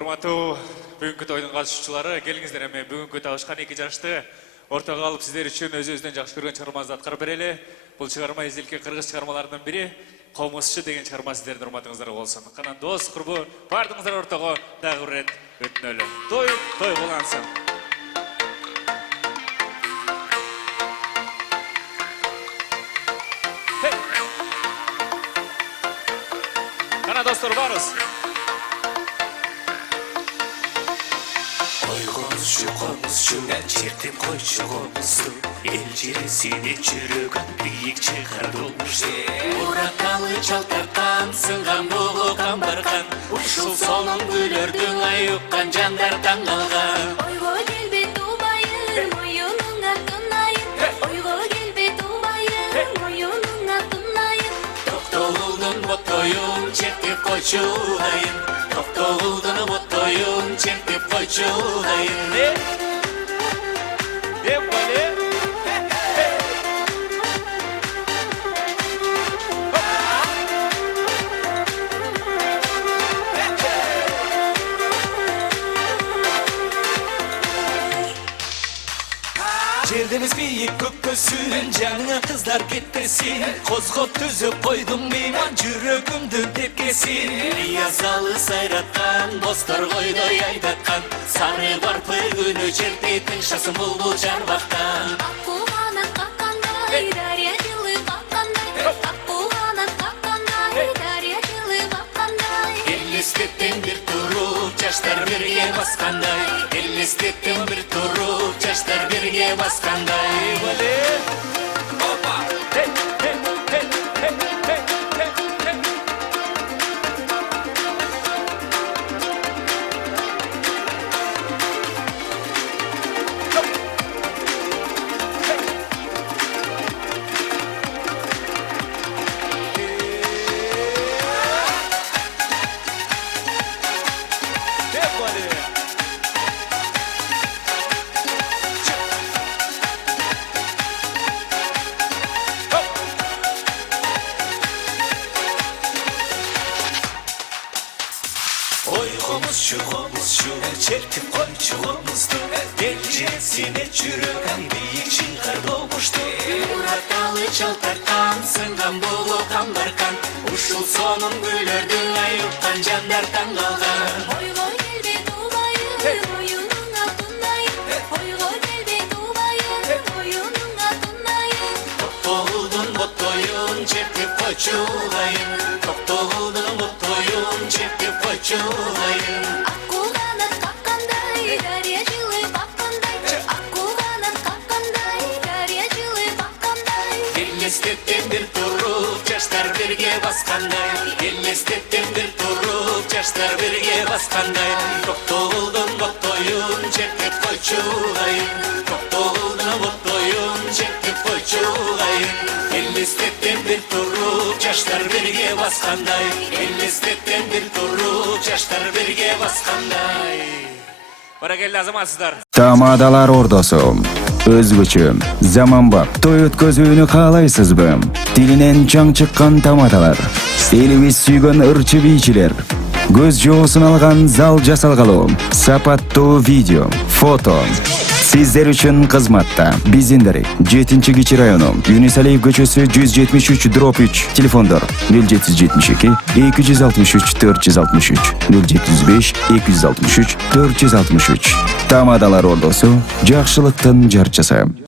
Урматтуу бүгүнкү тойдун катышуучулары, келиңиздер эми бүгүнкү табышкан эки жашты ортого алып сиздер үчүн өзүбүздөн жакшы көргөн чыгармабызды аткарып берели. Бул чыгарма эзелки кыргыз чыгармаларынын бири Комузчу деген чыгарма сиздердин урматыңыздарга болсун. Канан дос, курбу баардыгыңыздар ортого дагы бир рет өтүнөлү. Той улансын. Канан достор барыз. Komuzcu, çertip koyçu komuzdu. El ciresini çürügen büyük çıkar dolmuştu. Urakalı çaltaktan, sıngan bulu kambarkan. Uşul sonun gülördün ayıkkan jandardan kalgan. Oygo gelbe tubayım, oyununa tunayım. Oygo gelbe tubayım, oyununa tunayım. Toktoğuldun botoyun, çertip koyçulayım. Toktoğuldun botoyun, çertip koyçulayım. Çerdemiz büyük gökkөсүн, жаныңа kızlar кетпесин. Козгоп түзүп койдум мейман, жүрөгүмдүн тепкесин. Язалы сайраткан, бостор койдой айдаткан. Сары барпы күнү чертетин, шасын булбул жарбактан. Аккуганат каккандай, дарья жылы баккандай. Аккуганат каккандай, дарья жылы баккандай. Элестеттен бир туруп, жаштар бирге баскандай. Элестеттен бир туруп, жаштар бирге баскандай. Komuzcu, çertip koyçu komuzdu. El ciresine çürügen büyük çıkar doğmuştu. Urakalı çaltaktan, sıngan bulu kambarkan. Uşul sonun gülördün ayıkkan jandardan kalgan. Oygo gelbe tubayım, oyununa tunayım. Oygo gelbe tubayım, oyununa tunayım. Toktoğuldun botoyun, çertip koyçulayım. Toktoğuldun botoyun, çertip koyçulayım. Аккуганат каккандай, дарья жылы баккандай. Аккуганат каккандай, дарья жылы баккандай. Элестеттен бир туруп, жаштар бирге баскандай. Элестеттен бир туруп, жаштар бирге баскандай. Токтоолдун боттоюн, чертип койчугайын. Токтоолдун боттоюн, чертип койчугайын. Элестеттен бир туруп, жаштар бирге баскандай. Элестеттен бир туруп, жаштар бирге баскандай. Баракелде азаматсыздар. Тамадалар ордосу. Өзгөчө, заманбап той өткөзүүнү каалайсызбы? Тилинен чаң чыккан тамадалар. Элибиз сүйгөн ырчы бийчилер. Көз жоосун алган зал жасалгалуу. Сапаттуу видео, фото. Сиздер үчүн кызматта. Биздин 7-Кичи району, Юнисалиев көчөсү 173/3. Телефондор 0772 263 463 075 263 463. Тамадалар ордосу, жакшылыктын жарчысы.